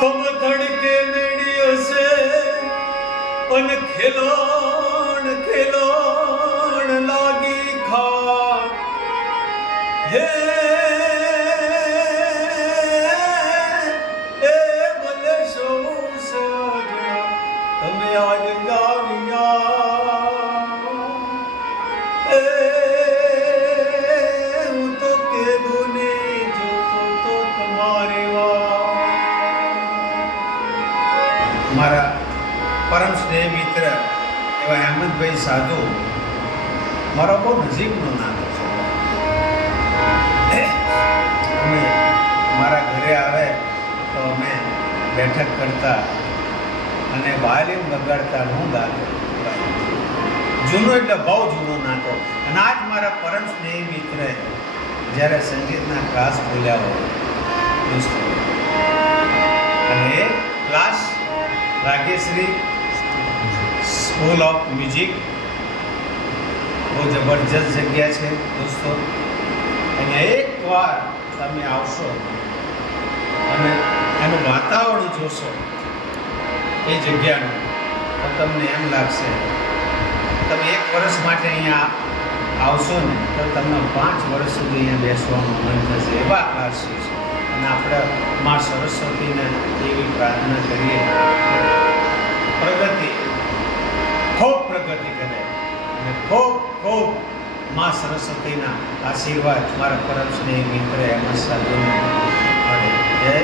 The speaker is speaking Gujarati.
તમ ધડકે મેળ્યો છે અન ખેલોણ ખેલોણ લાગી ખા હે એ ભલે સૌ સજણા તમે આજ ગાવ્યા એ હું તો કેદું ને જોતો તો તમારે મારા પરમ સ્નેહ મિત્ર એવા હેમંતભાઈ સાધુ મારો બહુ નજીકનો નાતો છે. અમે મારા ઘરે આવે તો અમે બેઠક કરતા અને વાયલિન વગાડતા હું ગાતો. જૂનો એટલે બહુ જૂનો નાતો. અને આજ મારા પરમ સ્નેહી મિત્રએ જ્યારે સંગીતના ક્લાસ ખોલ્યા હોય દોસ્તો, અને એ ક્લાસ રાગેશ્રી સ્કૂલ ઓફ મ્યુઝિક બહુ જબરજસ્ત જગ્યા છે દોસ્તો. અહીંયા એકવાર તમે આવશો અને એનું વાતાવરણ જોશો એ જગ્યાનું તો તમને એમ લાગશે તમે 1 વર્ષ માટે અહીંયા આવશો ને તો તમને 5 વર્ષ સુધી અહીંયા બેસવાનું મન થશે. એવા ક્લાસીસ. અને આપણે મા સરસ્વતીને એવી પ્રાર્થના કરીએ પ્રગતિ ખૂબ પ્રગતિ કરે અને ખૂબ ખૂબ મા સરસ્વતીના આશીર્વાદ મારા પરમ સ્નેહી મિત્ર હેમંત સાધુને મળે. જય